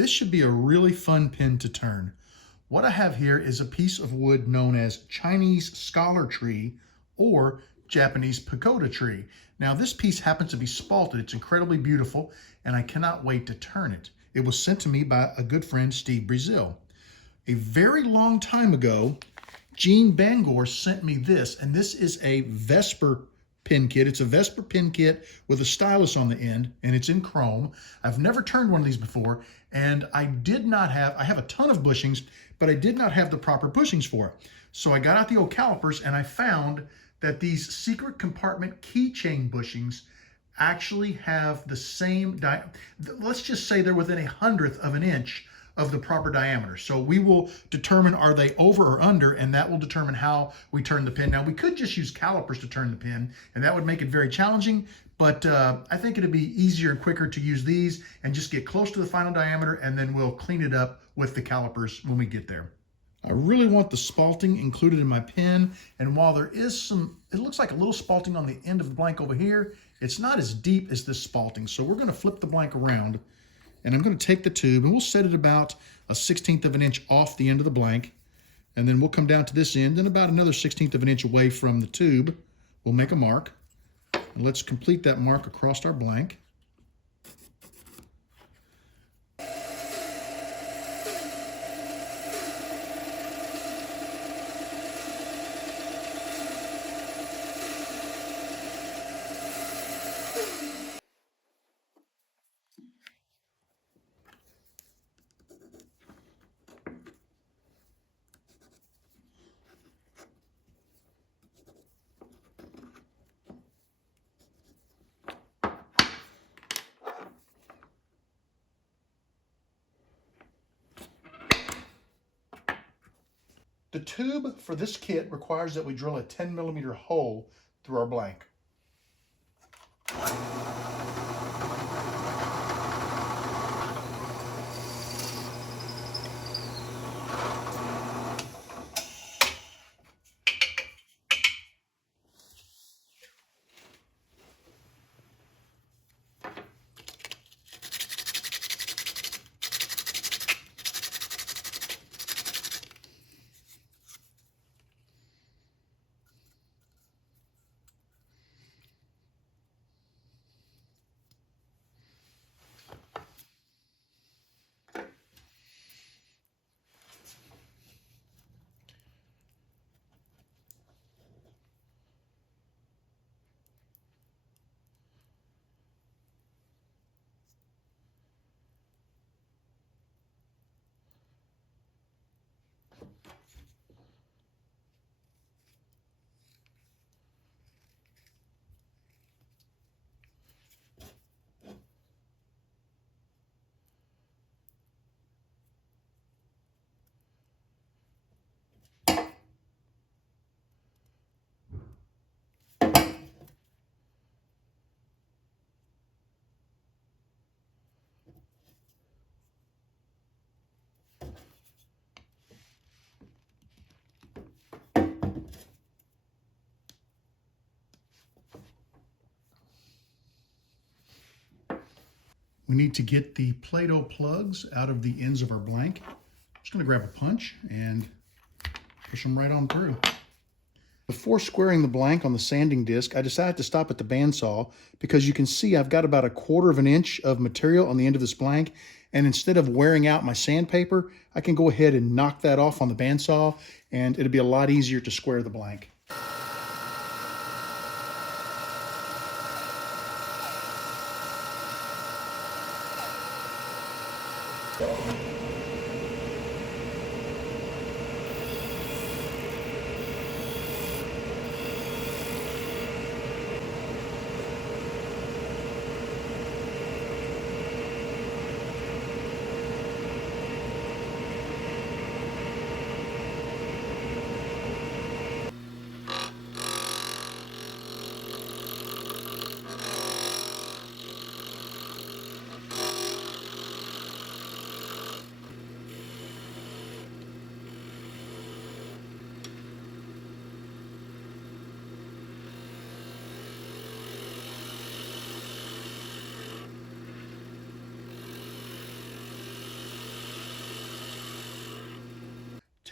This should be a really fun pin to turn. What I have here is a piece of wood known as Chinese scholar tree or Japanese pagoda tree. Now this piece happens to be spalted. It's incredibly beautiful and I cannot wait to turn it. It was sent to me by a good friend, Steve Brazil. A very long time ago, Gene Bangor sent me this, and this is a Vesper pin kit. It's a Vesper pin kit with a stylus on the end, and it's in chrome. I've never turned one of these before, and I have a ton of bushings, but I did not have the proper bushings for it. So I got out the old calipers, and I found that these secret compartment keychain bushings actually have the same, let's just say they're within 1/100th of an inch of the proper diameter. So we will determine, are they over or under, and that will determine how we turn the pin. Now we could just use calipers to turn the pin, and that would make it very challenging, but I think it'd be easier and quicker to use these and just get close to the final diameter, and then we'll clean it up with the calipers when we get there. I really want the spalting included in my pin, and while there is some, it looks like a little spalting on the end of the blank over here, it's not as deep as this spalting. So we're gonna flip the blank around, and I'm going to take the tube and we'll set it about 1/16 of an inch off the end of the blank. And then we'll come down to this end and about another 1/16 of an inch away from the tube. We'll make a mark. And let's complete that mark across our blank. The tube for this kit requires that we drill a 10mm hole through our blank. We need to get the Play-Doh plugs out of the ends of our blank. I'm just going to grab a punch and push them right on through. Before squaring the blank on the sanding disc, I decided to stop at the bandsaw because you can see I've got about 1/4 of an inch of material on the end of this blank, and instead of wearing out my sandpaper, I can go ahead and knock that off on the bandsaw, and it'll be a lot easier to square the blank.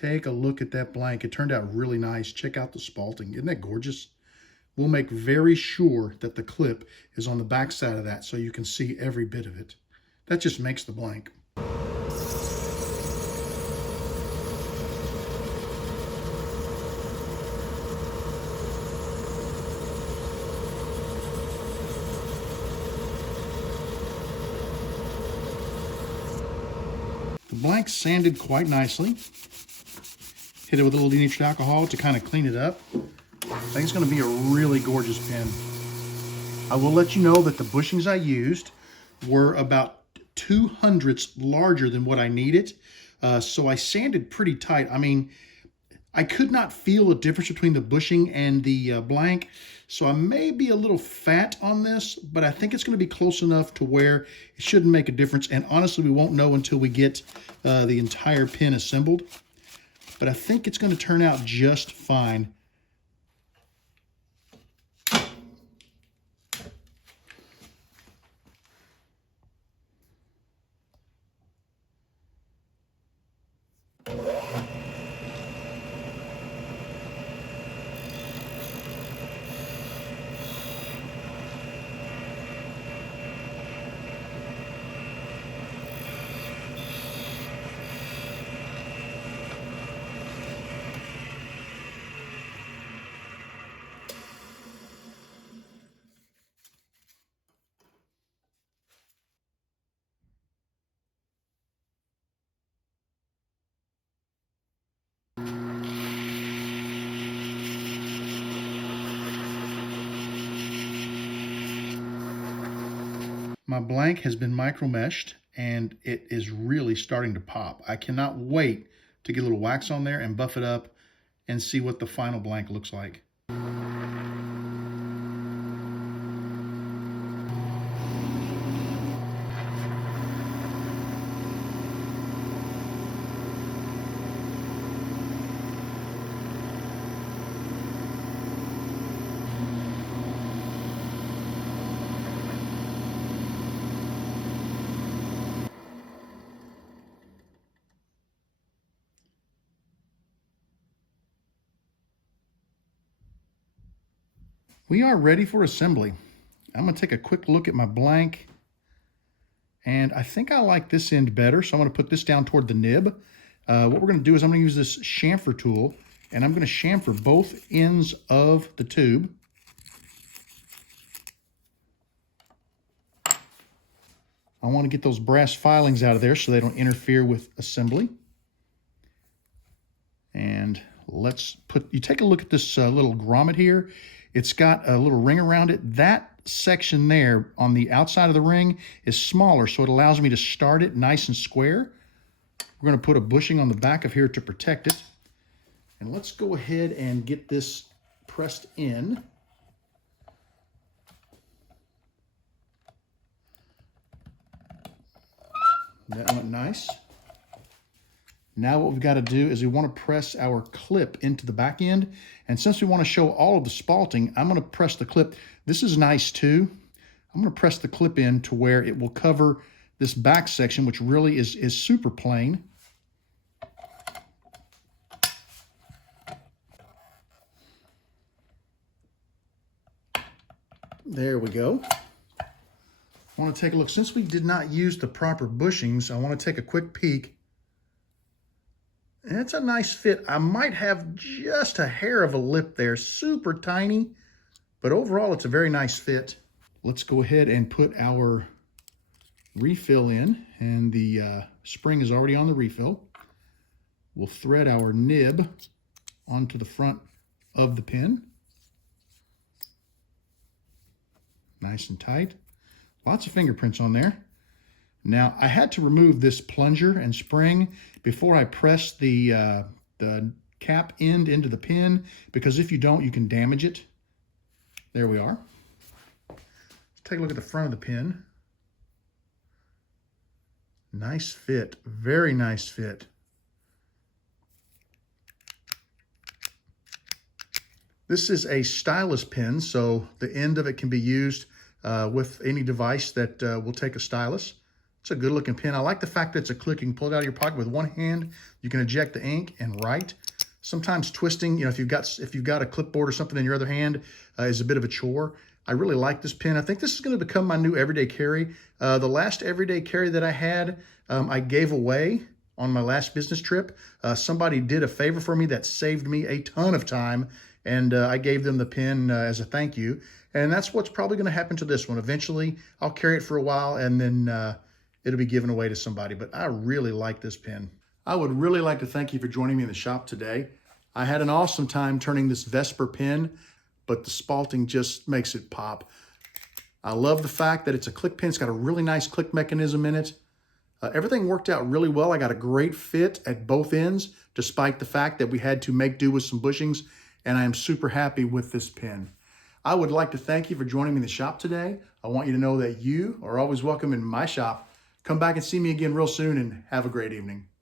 Take a look at that blank. It turned out really nice. Check out the spalting. Isn't that gorgeous? We'll make very sure that the clip is on the back side of that so you can see every bit of it. That just makes the blank. The blank sanded quite nicely. Hit it with a little denatured alcohol to kind of clean it up. I think it's going to be a really gorgeous pen. I will let you know that the bushings I used were about 2/100ths larger than what I needed. So I sanded pretty tight. I mean, I could not feel a difference between the bushing and the blank. So I may be a little fat on this, but I think it's going to be close enough to where it shouldn't make a difference. And honestly, we won't know until we get the entire pen assembled. But I think it's going to turn out just fine. My blank has been micro meshed and it is really starting to pop. I cannot wait to get a little wax on there and buff it up and see what the final blank looks like. We are ready for assembly. I'm going to take a quick look at my blank, and I think I like this end better, so I'm going to put this down toward the nib. What we're going to do is I'm going to use this chamfer tool, and I'm going to chamfer both ends of the tube. I want to get those brass filings out of there so they don't interfere with assembly. And you take a look at this little grommet here. It's got a little ring around it. That section there on the outside of the ring is smaller, so it allows me to start it nice and square. We're going to put a bushing on the back of here to protect it. And let's go ahead and get this pressed in. That went nice. Now what we've got to do is we want to press our clip into the back end. And since we want to show all of the spalting, I'm going to press the clip. This is nice too. I'm going to press the clip in to where it will cover this back section, which really is super plain. There we go. I want to take a look. Since we did not use the proper bushings, I want to take a quick peek. And it's a nice fit. I might have just a hair of a lip there, super tiny, but overall it's a very nice fit. Let's go ahead and put our refill in, and the spring is already on the refill. We'll thread our nib onto the front of the pin. Nice and tight. Lots of fingerprints on there. Now, I had to remove this plunger and spring before I pressed the cap end into the pin, because if you don't, you can damage it. There we are. Let's take a look at the front of the pin. Nice fit, very nice fit. This is a stylus pin, so the end of it can be used with any device that will take a stylus. It's a good looking pen. I like the fact that it's a click. You can pull it out of your pocket with one hand. You can eject the ink and write. Sometimes twisting, if you've got a clipboard or something in your other hand, is a bit of a chore. I really like this pen. I think this is going to become my new everyday carry. The last everyday carry that I had, I gave away on my last business trip. Somebody did a favor for me that saved me a ton of time, and I gave them the pen as a thank you. And that's what's probably going to happen to this one. Eventually, I'll carry it for a while, and then it'll be given away to somebody. But I really like this pen. I would really like to thank you for joining me in the shop today. I had an awesome time turning this Vesper pen, but the Spalting just makes it pop. I love the fact that it's a click pen. It's got a really nice click mechanism in it. Everything worked out really well. I got a great fit at both ends, despite the fact that we had to make do with some bushings, and I am super happy with this pen. I would like to thank you for joining me in the shop today. I want you to know that you are always welcome in my shop. Come back and see me again real soon, and have a great evening.